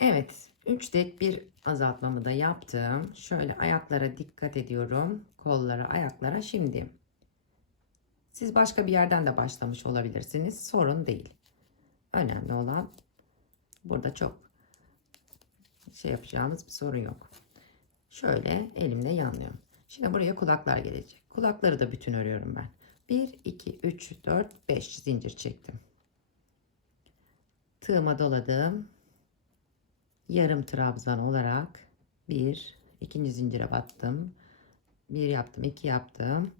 Evet, 3 dek bir azaltmamı da yaptım. Şöyle ayaklara dikkat ediyorum. Kollara, ayaklara. Şimdi siz başka bir yerden de başlamış olabilirsiniz. Sorun değil. Önemli olan burada çok şey yapacağımız bir sorun yok. Şöyle elimle yanlıyorum. Şimdi buraya kulaklar gelecek. Kulakları da bütün örüyorum ben. 1, 2, 3, 4, 5 zincir çektim. Tığıma doladım. Yarım trabzan olarak bir, ikinci zincire battım. Bir yaptım, iki yaptım.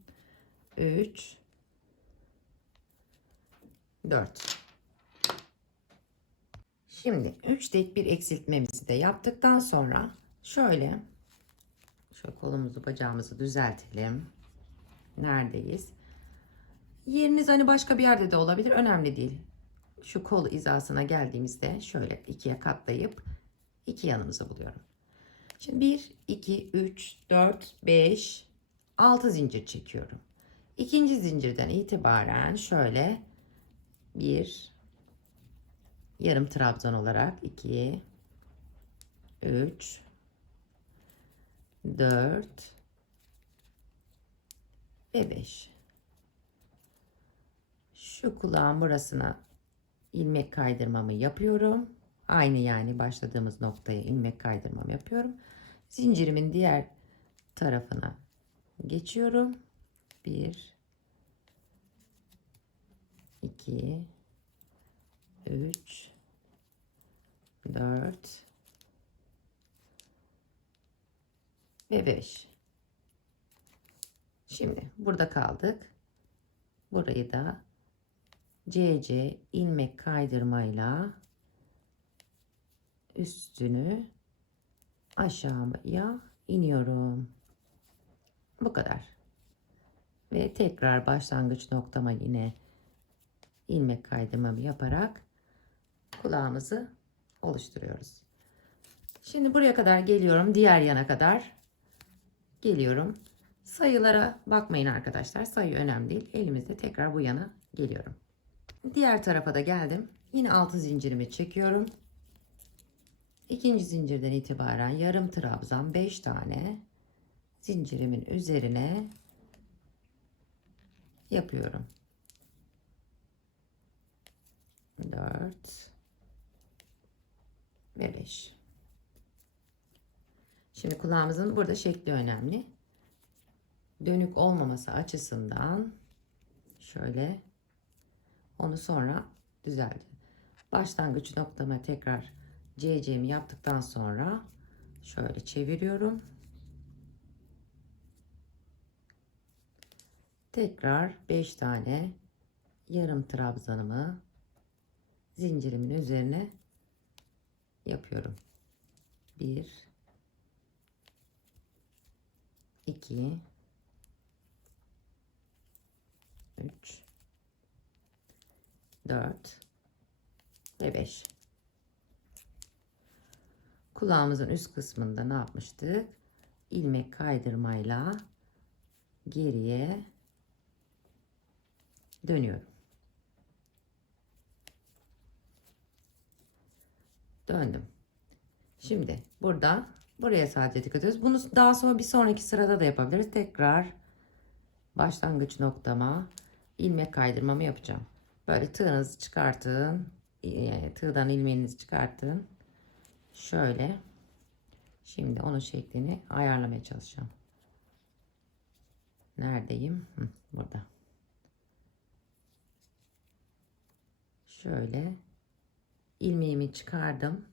Üç, dört. Şimdi 3 tek bir eksiltmemizi de yaptıktan sonra şöyle şöyle kolumuzu bacağımızı düzeltelim. Neredeyiz? Yeriniz hani başka bir yerde de olabilir. Önemli değil. Şu kol hizasına geldiğimizde şöyle ikiye katlayıp iki yanımızı buluyorum. Şimdi 1, 2, 3, 4, 5, 6 zincir çekiyorum. İkinci zincirden itibaren şöyle bir yarım trabzan olarak 2 3 4 ve 5 şu kulağın burasına ilmek kaydırmamı yapıyorum. Aynı yani başladığımız noktaya ilmek kaydırmamı yapıyorum. Zincirimin diğer tarafına geçiyorum. 1 2 3 4 ve 5 şimdi burada kaldık burayı da CC ilmek kaydırmayla üstünü aşağıya iniyorum bu kadar ve tekrar başlangıç noktama yine ilmek kaydırmamı yaparak kulağımızı oluşturuyoruz. Şimdi buraya kadar geliyorum. Diğer yana kadar geliyorum. Sayılara bakmayın arkadaşlar. Sayı önemli değil. Elimizde tekrar bu yana geliyorum. Diğer tarafa da geldim. Yine altı zincirimi çekiyorum. İkinci zincirden itibaren yarım trabzan 5 tane zincirimin üzerine yapıyorum. 4 ve 5. Şimdi kulağımızın burada şekli önemli. Dönük olmaması açısından şöyle onu sonra düzeldi. Başlangıç noktama tekrar CC'mi yaptıktan sonra şöyle çeviriyorum. Tekrar 5 tane yarım trabzanımı zincirimin üzerine yapıyorum. 1 2 3 4 ve 5 kulağımızın üst kısmında ne yapmıştık? ilmek kaydırmayla geriye dönüyorum. Döndüm. Şimdi burada buraya sadece dikkat ediyoruz. Bunu daha sonra bir sonraki sırada da yapabiliriz. Tekrar başlangıç noktama ilmek kaydırmamı yapacağım. Böyle tığınızı çıkartın. Tığdan ilmeğinizi çıkartın. Şöyle. Şimdi onun şeklini ayarlamaya çalışacağım. Neredeyim? Hı, burada. Şöyle ilmeğimi çıkardım.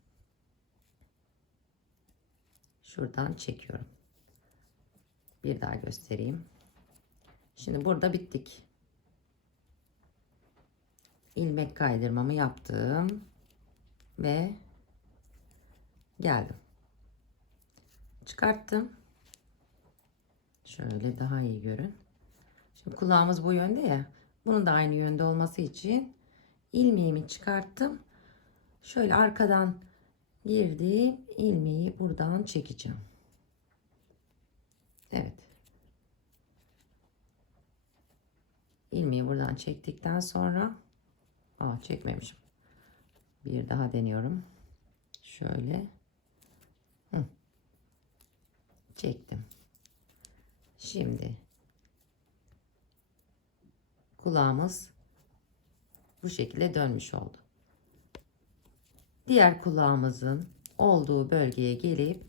Şuradan çekiyorum. Bir daha göstereyim. Şimdi burada bittik. ilmek kaydırmamı yaptım ve geldim. Çıkarttım. Şöyle daha iyi görün. Şimdi kulağımız bu yönde ya. Bunun da aynı yönde olması için ilmeğimi çıkarttım. Şöyle arkadan girdiğim ilmeği buradan çekeceğim. Evet. ilmeği buradan çektikten sonra aa çekmemişim. Bir daha deniyorum. Şöyle. Hı. Çektim. Şimdi kulağımız bu şekilde dönmüş oldu. Diğer kulağımızın olduğu bölgeye gelip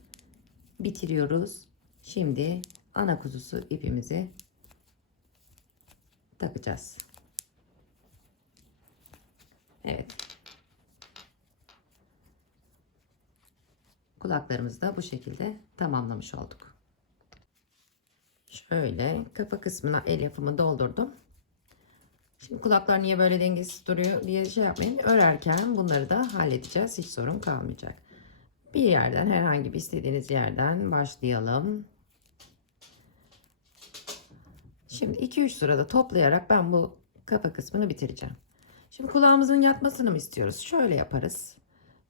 bitiriyoruz. Şimdi ana kuzusu ipimizi takacağız. Evet. Kulaklarımızı da bu şekilde tamamlamış olduk. Şöyle kafa kısmına el yapımı doldurdum. Şimdi kulaklar niye böyle dengesiz duruyor diye şey yapmayın. Örerken bunları da halledeceğiz. Hiç sorun kalmayacak. Bir yerden herhangi bir istediğiniz yerden başlayalım. Şimdi 2-3 sırada toplayarak ben bu kafa kısmını bitireceğim. Şimdi kulağımızın yatmasını mı istiyoruz? Şöyle yaparız.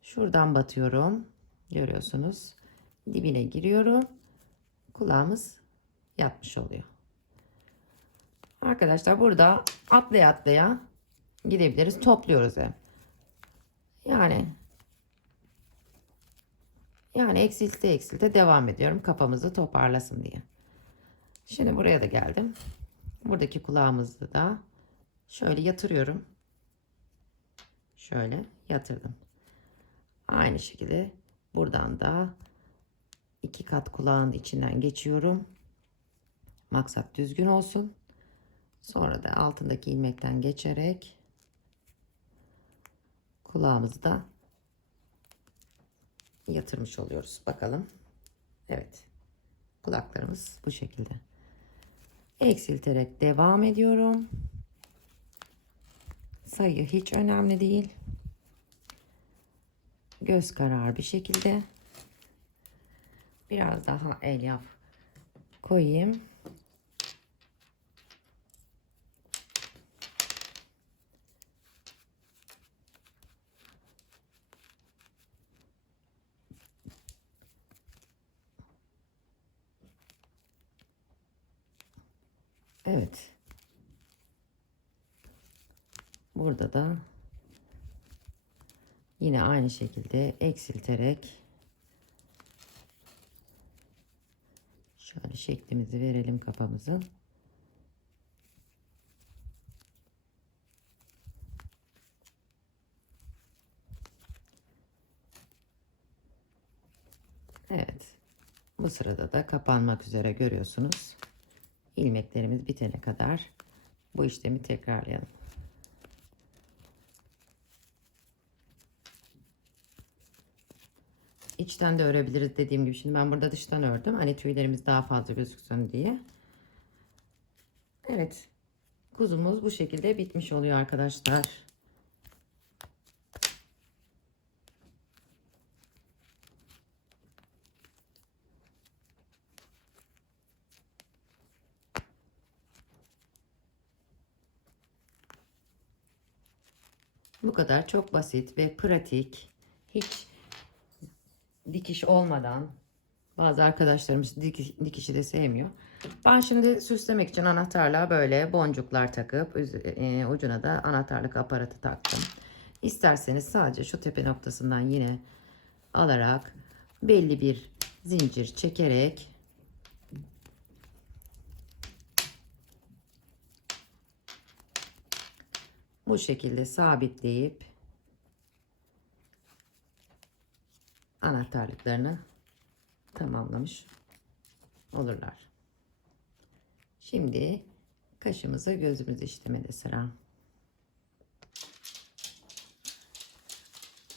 Şuradan batıyorum. Görüyorsunuz. Dibine giriyorum. Kulağımız yatmış oluyor. Arkadaşlar burada atlaya atlaya gidebiliriz. Topluyoruz hep. Yani yani eksilte eksilte devam ediyorum. Kafamızı toparlasın diye. Şimdi buraya da geldim. Buradaki kulağımızı da şöyle yatırıyorum. Şöyle yatırdım. Aynı şekilde buradan da iki kat kulağın içinden geçiyorum. Maksat düzgün olsun. Sonra da altındaki ilmekten geçerek kulağımızı da yatırmış oluyoruz. Bakalım. Evet. Kulaklarımız bu şekilde. Eksilterek devam ediyorum. Sayı hiç önemli değil. Göz kararı bir şekilde. Biraz daha elyaf koyayım. Evet. Burada da yine aynı şekilde eksilterek şöyle şeklimizi verelim kafamızın. Evet. Bu sırada da kapanmak üzere görüyorsunuz ilmeklerimiz bitene kadar bu işlemi tekrarlayalım. İçten de örebiliriz dediğim gibi. Şimdi ben burada dıştan ördüm. Hani tüylerimiz daha fazla gözüksün diye. Evet. Kuzumuz bu şekilde bitmiş oluyor arkadaşlar. Bu kadar çok basit ve pratik. Hiç dikiş olmadan bazı arkadaşlarımız dikiş, dikişi de sevmiyor. Ben şimdi süslemek için anahtarlığa böyle boncuklar takıp e, ucuna da anahtarlık aparatı taktım. İsterseniz sadece şu tepe noktasından yine alarak belli bir zincir çekerek bu şekilde sabitleyip anahtarlıklarını tamamlamış olurlar. Şimdi kaşımızı gözümüzü işlemede sıra.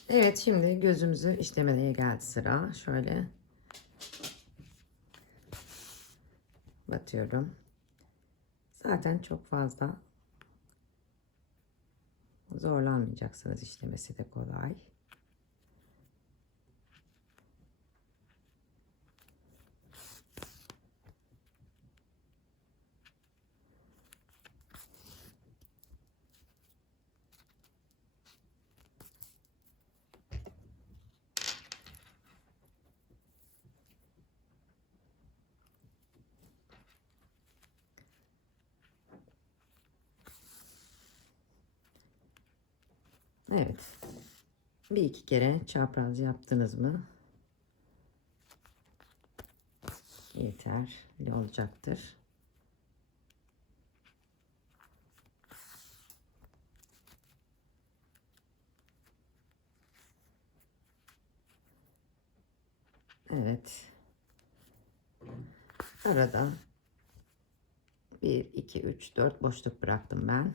Evet şimdi gözümüzü işlemeye geldi sıra. Şöyle batıyorum. Zaten çok fazla Zorlanmayacaksınız işlemesi de kolay. Evet. Bir iki kere çapraz yaptınız mı? Yeterli olacaktır. Evet. Arada 1, 2, 3, 4 boşluk bıraktım ben.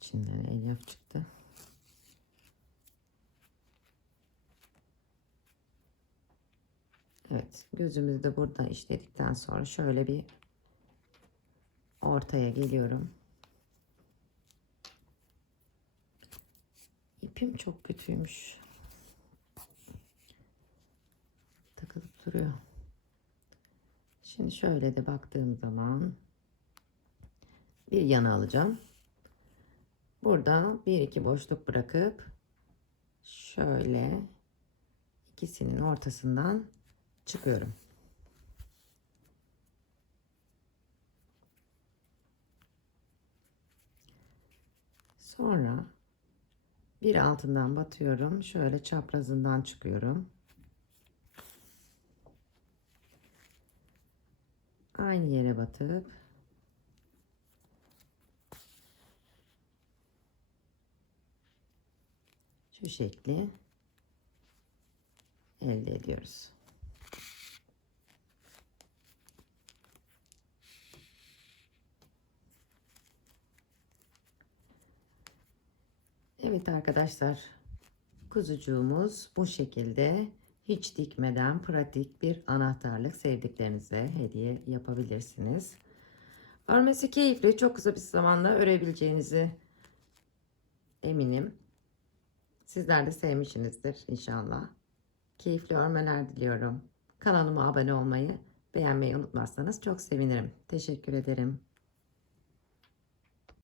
İçinden elyaf çıktı. Evet, gözümüzü de buradan işledikten sonra şöyle bir ortaya geliyorum. İpim çok kötüymüş. Takılıp duruyor. Şimdi şöyle de baktığım zaman bir yana alacağım. Burada bir iki boşluk bırakıp şöyle ikisinin ortasından çıkıyorum. Sonra bir altından batıyorum. Şöyle çaprazından çıkıyorum. Aynı yere batıp şu şekli elde ediyoruz. Evet arkadaşlar kuzucuğumuz bu şekilde hiç dikmeden pratik bir anahtarlık sevdiklerinize hediye yapabilirsiniz. Örmesi keyifli çok kısa bir zamanda örebileceğinizi eminim. Sizler de sevmişsinizdir inşallah. Keyifli örmeler diliyorum. Kanalıma abone olmayı, beğenmeyi unutmazsanız çok sevinirim. Teşekkür ederim.